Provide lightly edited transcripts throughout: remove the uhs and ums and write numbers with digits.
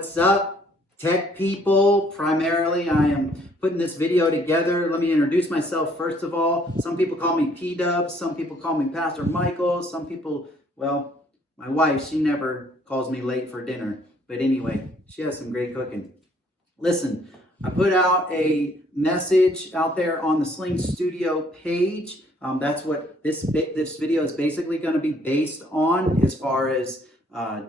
what's up, tech people? Primarily, I am putting this video together. Let me introduce myself first of all. Some people call me P-Dubs, some people call me Pastor Michael, some people, well, my wife, she never calls me late for dinner. But anyway, she has some great cooking. Listen, I put out a message out there on the Sling Studio page. That's what this video is basically going to be based on, as far as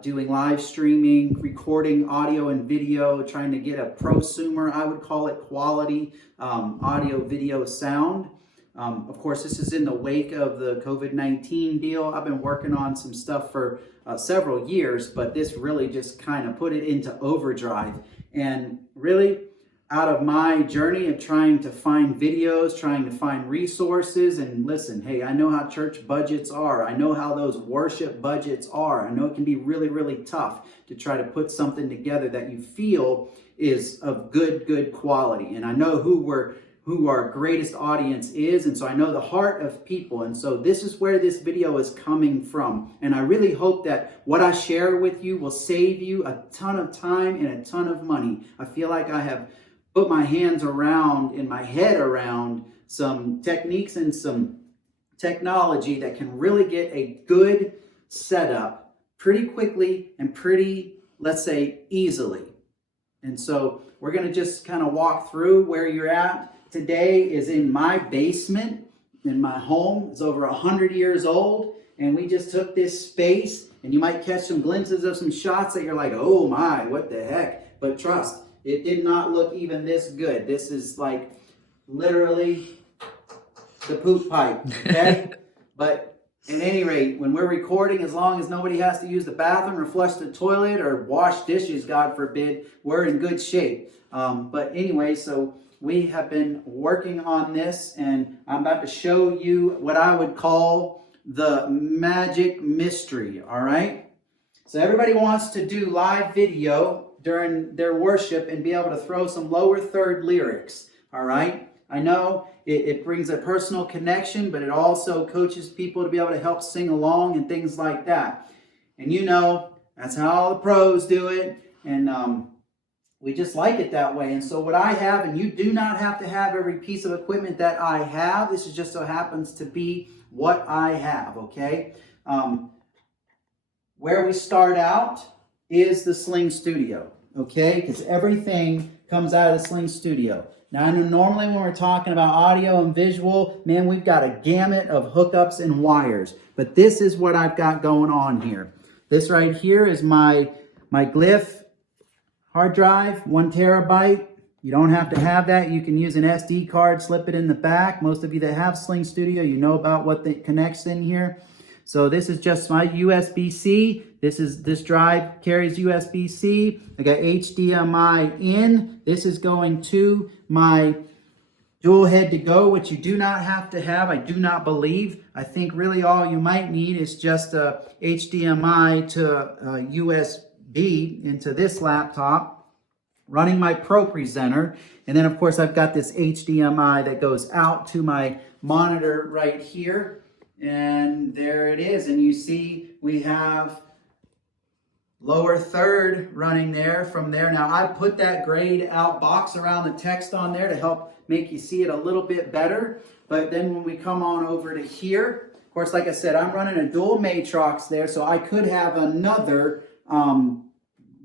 doing live streaming, recording audio and video, trying to get a prosumer, I would call it, quality audio, video, sound. Of course, this is in the wake of the COVID-19 deal. I've been working on some stuff for several years, but this really just kind of put it into overdrive. And really, out of my journey of trying to find videos, trying to find resources, and listen, hey, I know how church budgets are. I know how those worship budgets are. I know it can be really, really tough to try to put something together that you feel is of good quality. And I know who our greatest audience is, and so I know the heart of people, and so this is where this video is coming from. And I really hope that what I share with you will save you a ton of time and a ton of money. I feel like I have put my hands around, in my head around, some techniques and some technology that can really get a good setup pretty quickly and pretty, let's say, easily. And so we're going to just kind of walk through where you're at. Today is in my basement in my home. It's over 100 years old, and we just took this space, and you might catch some glimpses of some shots that you're like, oh my, what the heck? But trust, it did not look even this good. This is like literally the poop pipe, okay? But at any rate, when we're recording, as long as nobody has to use the bathroom or flush the toilet or wash dishes, God forbid, we're in good shape. But anyway, so we have been working on this, and I'm about to show you what I would call the magic mystery, all right? So everybody wants to do live video during their worship and be able to throw some lower third lyrics, all right? I know it brings a personal connection, but it also coaches people to be able to help sing along and things like that. And you know, that's how all the pros do it, and we just like it that way. And so what I have, and you do not have to have every piece of equipment that I have. This is just so happens to be what I have, okay? Where we start out is the Sling Studio, okay? Because everything comes out of the Sling Studio. Now, I know normally when we're talking about audio and visual, man, we've got a gamut of hookups and wires. But this is what I've got going on here. This right here is my Glyph hard drive, 1 terabyte. You don't have to have that. You can use an SD card, slip it in the back. Most of you that have Sling Studio, you know about what connects in here. So this is just my USB-C. This drive carries USB-C. I got HDMI in. This is going to my dual head to go, which you do not have to have, I do not believe. I think really all you might need is just a HDMI to USB into this laptop, running my ProPresenter. And then of course I've got this HDMI that goes out to my monitor right here. And there it is. And you see we have lower third running there from there. Now I put that grayed out box around the text on there to help make you see it a little bit better. But then when we come on over to here, of course, like I said, I'm running a dual matrox there, so I could have another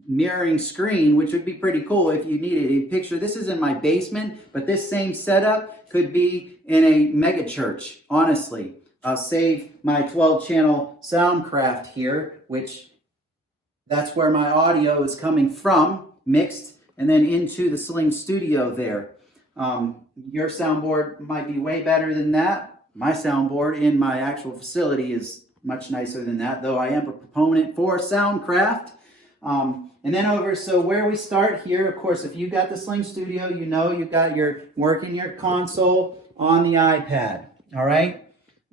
mirroring screen, which would be pretty cool if you needed a picture. This is in my basement, but this same setup could be in a mega church, honestly. I'll save my 12-channel Soundcraft here, which that's where my audio is coming from, mixed, and then into the Sling Studio there. Your soundboard might be way better than that. My soundboard in my actual facility is much nicer than that, though I am a proponent for Soundcraft. And then so where we start here, of course, if you got the Sling Studio, you know you got your working your console on the iPad, all right?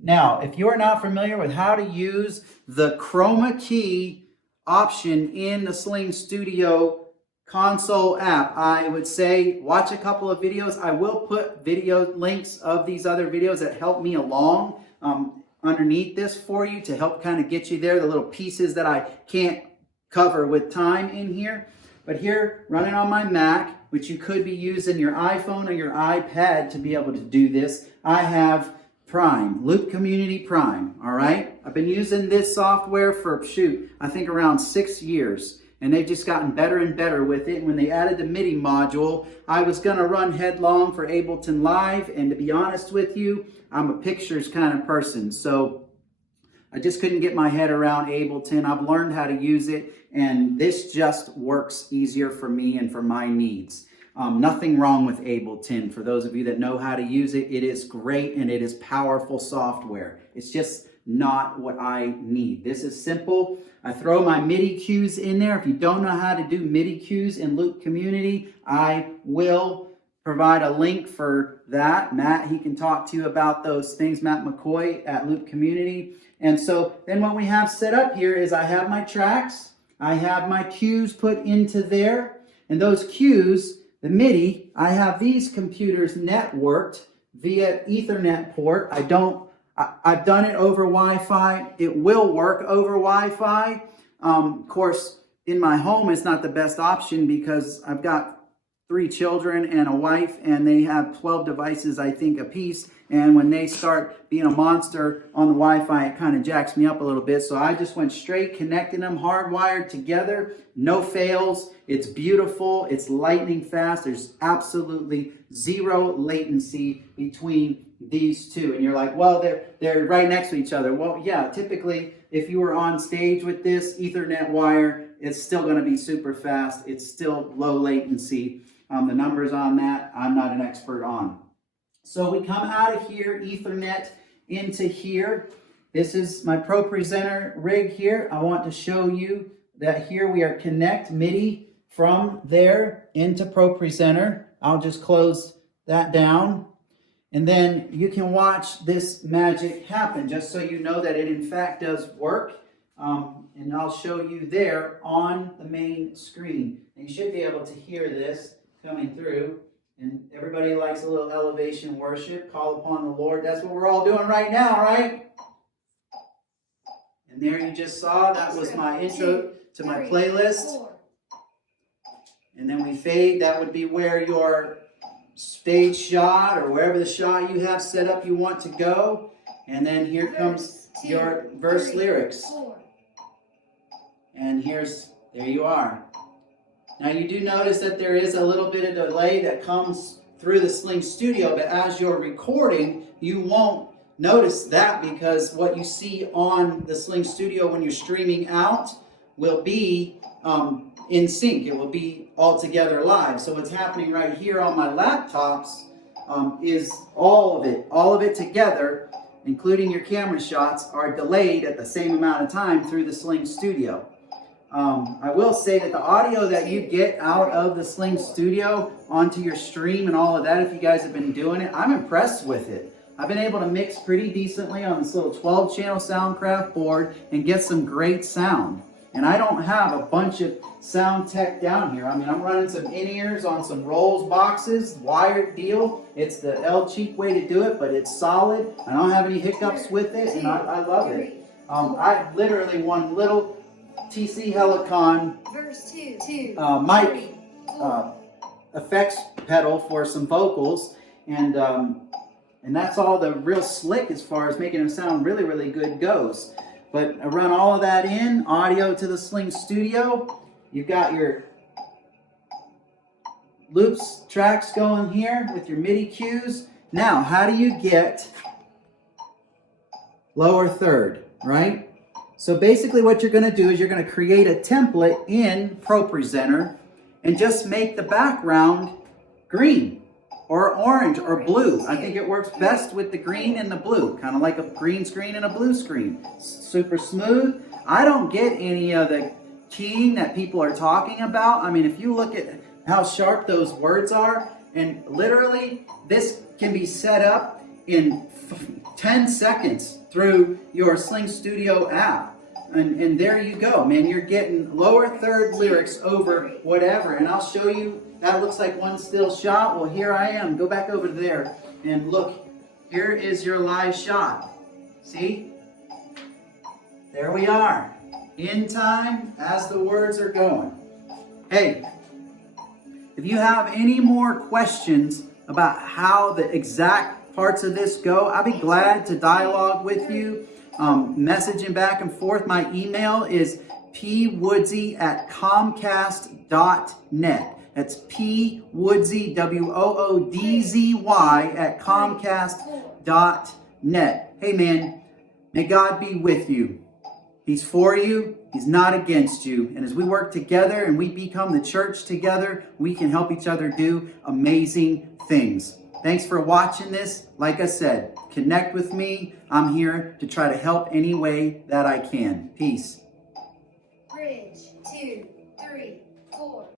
Now, if you're not familiar with how to use the chroma key option in the Sling Studio console app, I would say watch a couple of videos. I will put video links of these other videos that help me along underneath this for you to help kind of get you there, the little pieces that I can't cover with time in here. But here, running on my Mac, which you could be using your iPhone or your iPad to be able to do this, I have Prime, Loop Community Prime, all right? I've been using this software for, I think around 6 years, and they've just gotten better and better with it. And when they added the MIDI module, I was gonna run headlong for Ableton Live, and to be honest with you, I'm a pictures kind of person, so I just couldn't get my head around Ableton. I've learned how to use it, and this just works easier for me and for my needs. Nothing wrong with Ableton. For those of you that know how to use it, it is great and it is powerful software. It's just not what I need. This is simple. I throw my MIDI cues in there. If you don't know how to do MIDI cues in Loop Community, I will provide a link for that. Matt, he can talk to you about those things, Matt McCoy at Loop Community. And so then what we have set up here is I have my tracks, I have my cues put into there, and those cues, the MIDI, I have these computers networked via Ethernet port. I've done it over Wi-Fi. It will work over Wi-Fi. Of course, in my home, it's not the best option because I've got 3 children and a wife, and they have 12 devices, I think, a piece. And when they start being a monster on the Wi-Fi, it kind of jacks me up a little bit. So I just went straight connecting them hardwired together. No fails. It's beautiful. It's lightning fast. There's absolutely zero latency between these two. And you're like, well, they're right next to each other. Well, yeah, typically, if you were on stage with this Ethernet wire, it's still going to be super fast. It's still low latency. The numbers on that, I'm not an expert on. So we come out of here, Ethernet into here. This is my ProPresenter rig here. I want to show you that here we are connect MIDI from there into ProPresenter. I'll just close that down. And then you can watch this magic happen, just so you know that it in fact does work. And I'll show you there on the main screen. And you should be able to hear this coming through. And everybody likes a little elevation worship. Call upon the Lord. That's what we're all doing right now, right? And there you just saw, that was my intro to my playlist. And then we fade. That would be where your stage shot or wherever the shot you have set up you want to go. And then here comes your verse lyrics. And there you are. Now you do notice that there is a little bit of delay that comes through the Sling Studio, but as you're recording, you won't notice that because what you see on the Sling Studio when you're streaming out will be in sync. It will be all together live. So what's happening right here on my laptops is all of it together, including your camera shots, are delayed at the same amount of time through the Sling Studio. I will say that the audio that you get out of the Sling Studio onto your stream and all of that, if you guys have been doing it, I'm impressed with it. I've been able to mix pretty decently on this little 12-channel Soundcraft board and get some great sound. And I don't have a bunch of sound tech down here. I mean, I'm running some in-ears on some Rolls boxes, wired deal. It's the L-cheap way to do it, but it's solid. I don't have any hiccups with it, and I love it. I literally one little TC Helicon mic effects pedal for some vocals, and that's all the real slick as far as making them sound really, really good goes. But I run all of that in, audio to the Sling Studio. You've got your loops tracks going here with your MIDI cues. Now, how do you get lower third, right? So basically what you're going to do is you're going to create a template in ProPresenter and just make the background green or orange or blue. I think it works best with the green and the blue, kind of like a green screen and a blue screen. Super smooth. I don't get any of the keying that people are talking about. I mean, if you look at how sharp those words are, and literally this can be set up in 10 seconds through your Sling Studio app. And there you go, man. You're getting lower third lyrics over whatever. And I'll show you, that looks like one still shot. Well, here I am. Go back over there and look. Here is your live shot. See? There we are. In time as the words are going. Hey, if you have any more questions about how the exact parts of this go, I'd be glad to dialogue with you, messaging back and forth. My email is pwoodsy@comcast.net. That's pwoodsy, WOODZY @comcast.net. Hey man, may God be with you. He's for you. He's not against you. And as we work together and we become the church together, we can help each other do amazing things. Thanks for watching this. Like I said, connect with me. I'm here to try to help any way that I can. Peace. Bridge, 2, 3, 4.